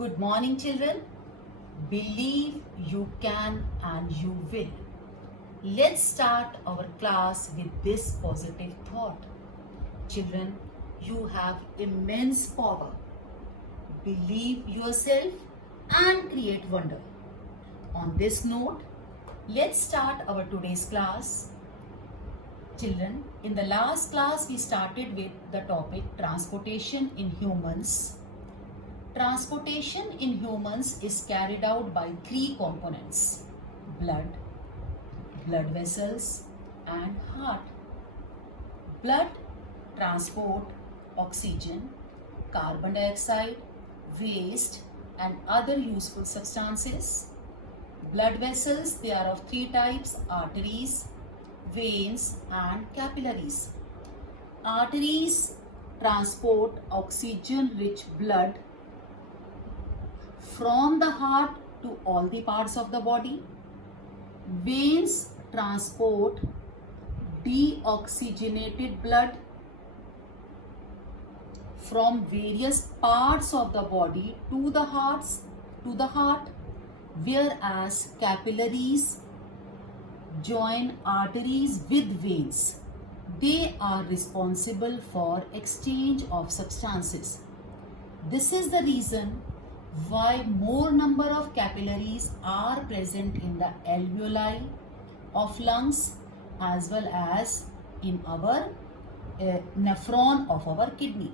Good morning, children. Believe you can and you will. Let's start our class with this positive thought. Children, you have immense power. Believe yourself and create wonder. On this note, let's start our today's class. Children, in the last class we started with the topic transportation in humans. Transportation in humans is carried out by three components: blood, blood vessels and heart. Blood transport oxygen, carbon dioxide, waste and other useful substances. Blood vessels, they are of three types: arteries, veins and capillaries. Arteries transport oxygen rich blood from the heart to all the parts of the body. Veins transport deoxygenated blood from various parts of the body to the heart, whereas capillaries join arteries with veins. They are responsible for exchange of substances. This is the reason why more number of capillaries are present in the alveoli of lungs as well as in our nephron of our kidney.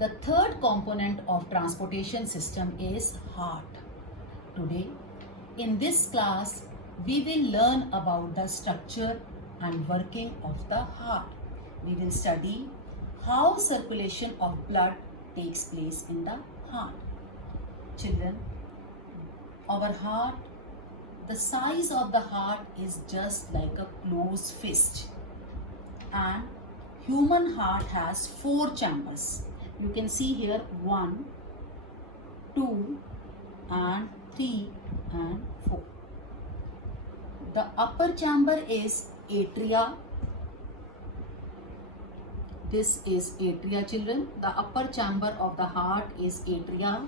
The third component of transportation system is heart. Today, in this class, we will learn about the structure and working of the heart. We will study how circulation of blood takes place in the heart. Children, our heart, the size of the heart is just like a closed fist, and human heart has 4 chambers. You can see here 1, 2 and 3 and 4. The upper chamber is atria. This is atria, children. The upper chamber of the heart is atria.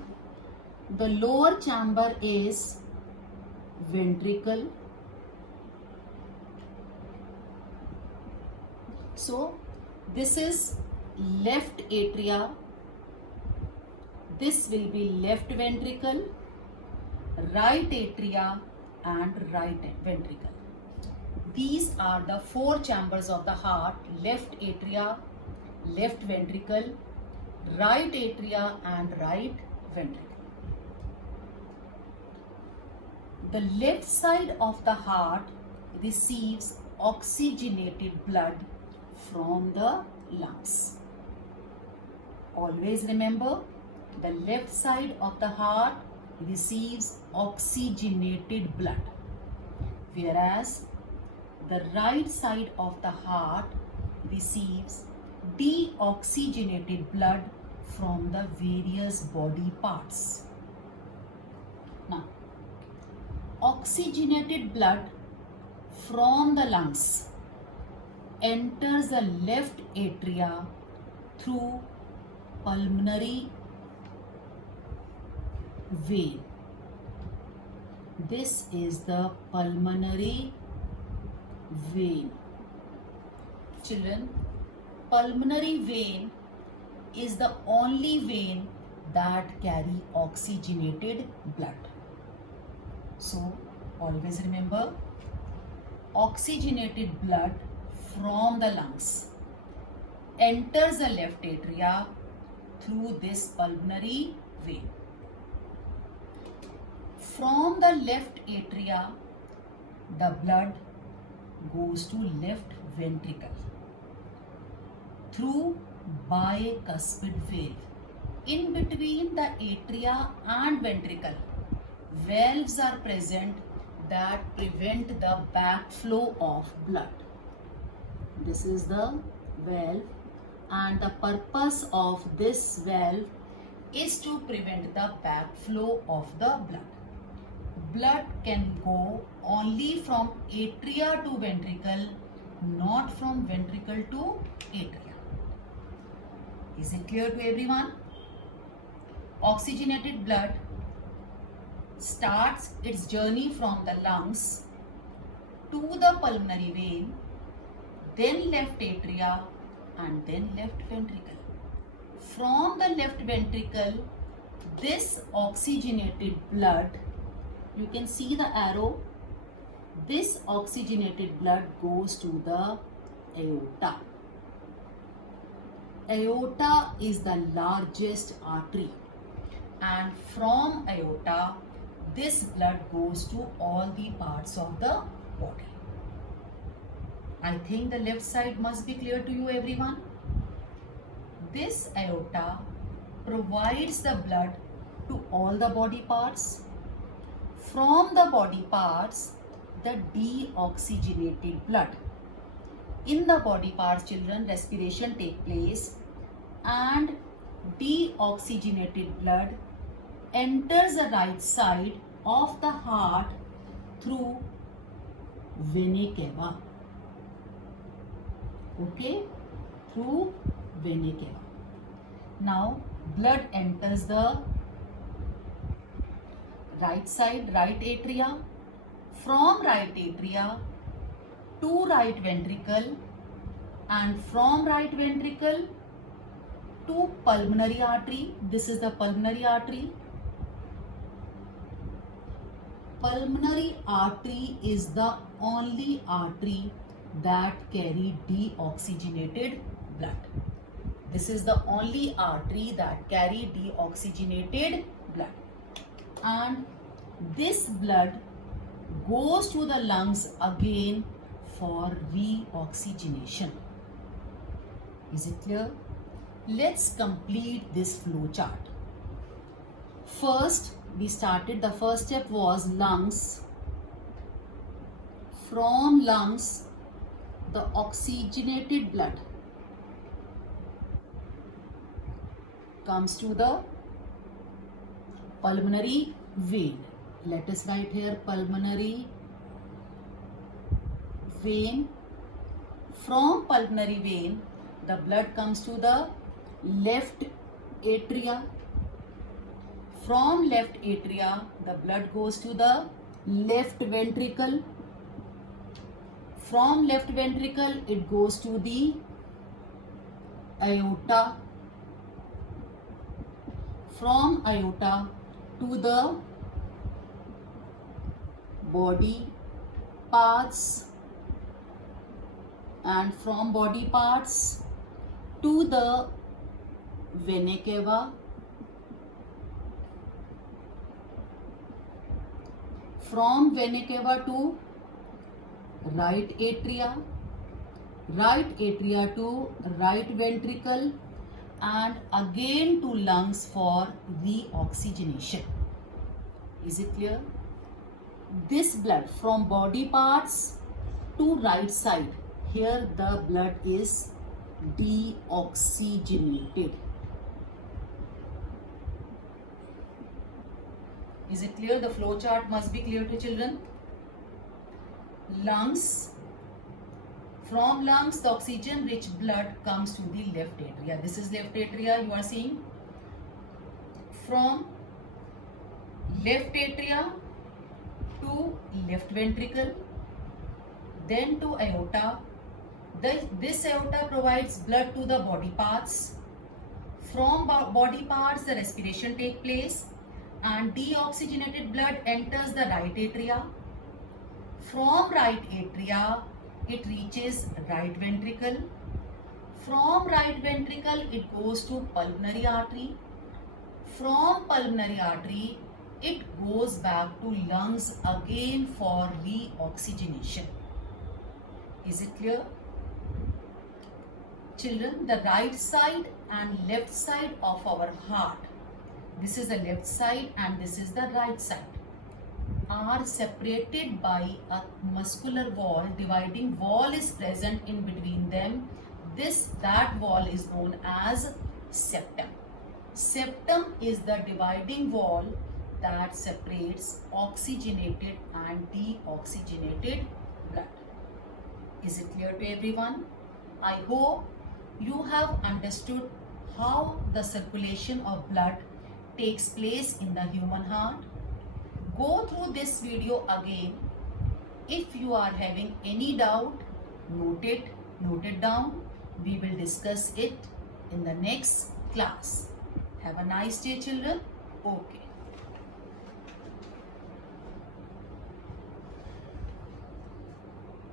The lower chamber is ventricle. So this is left atria. This will be left ventricle, right atria and right ventricle. These are the 4 chambers of the heart: left atria, left ventricle, right atria and right ventricle. The left side of the heart receives oxygenated blood from the lungs. Always remember, the left side of the heart receives oxygenated blood, whereas the right side of the heart receives deoxygenated blood from the various body parts. Now, oxygenated blood from the lungs enters the left atria through pulmonary vein. This is the pulmonary vein. Children, pulmonary vein is the only vein that carry oxygenated blood. So, always remember, oxygenated blood from the lungs enters the left atria through this pulmonary vein. From the left atria, the blood goes to left ventricle through bicuspid valve. In between the atria and ventricle, valves are present that prevent the backflow of blood. This is the valve, and the purpose of this valve is to prevent the backflow of the blood. Blood can go only from atria to ventricle, not from ventricle to atria. Is it clear to everyone? Oxygenated blood starts its journey from the lungs to the pulmonary vein, then left atria, and then left ventricle. From the left ventricle, this oxygenated blood, you can see the arrow, this oxygenated blood goes to the aorta. Aorta is the largest artery, and from aorta this blood goes to all the parts of the body. I think the left side must be clear to you, everyone. This aorta provides the blood to all the body parts. From the body parts, the deoxygenated blood. In the body parts, children, respiration takes place and deoxygenated blood enters the right side of the heart through vena cava. Okay, through vena cava. Now blood enters the right side, right atria. From right atria to right ventricle, and from right ventricle to pulmonary artery. This is the pulmonary artery. Pulmonary artery is the only artery that carry deoxygenated blood. This is the only artery that carry deoxygenated blood, and this blood goes to the lungs again for reoxygenation. Is it clear? Let's complete this flow chart. First, we started, the first step was lungs. From lungs, the oxygenated blood comes to the pulmonary vein. Let us write here pulmonary vein. From pulmonary vein, the blood comes to the left atria. From left atria, the blood goes to the left ventricle. From left ventricle, it goes to the aorta. From aorta to the body parts, and from body parts to the vena cava. From vena cava to right atria to right ventricle, and again to lungs for reoxygenation. Is it clear? This blood from body parts to right side, here the blood is deoxygenated. Is it clear? The flow chart must be clear to children. Lungs. From lungs, the oxygen rich blood comes to the left atria. This is left atria you are seeing. From left atria to left ventricle, then to aorta. This aorta provides blood to the body parts. From body parts, the respiration takes place and deoxygenated blood enters the right atria. From right atria, it reaches right ventricle. From right ventricle, it goes to pulmonary artery. From pulmonary artery, it goes back to lungs again for reoxygenation. Is it clear? Children, the right side and left side of our heart, this is the left side and this is the right side, are separated by a muscular wall. Dividing wall is present in between them. That wall is known as septum. Septum is the dividing wall that separates oxygenated and deoxygenated blood. Is it clear to everyone? I hope you have understood how the circulation of blood takes place in the human heart. Go through this video again. If you are having any doubt, note it down. We will discuss it in the next class. Have a nice day, children. Okay.